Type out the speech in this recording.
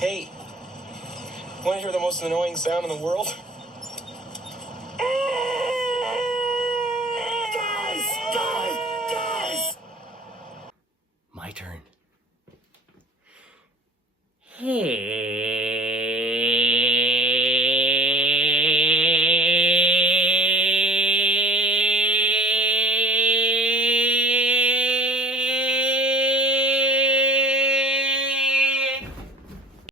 Hey, want to hear the most annoying sound in the world? Guys! My turn. Hey.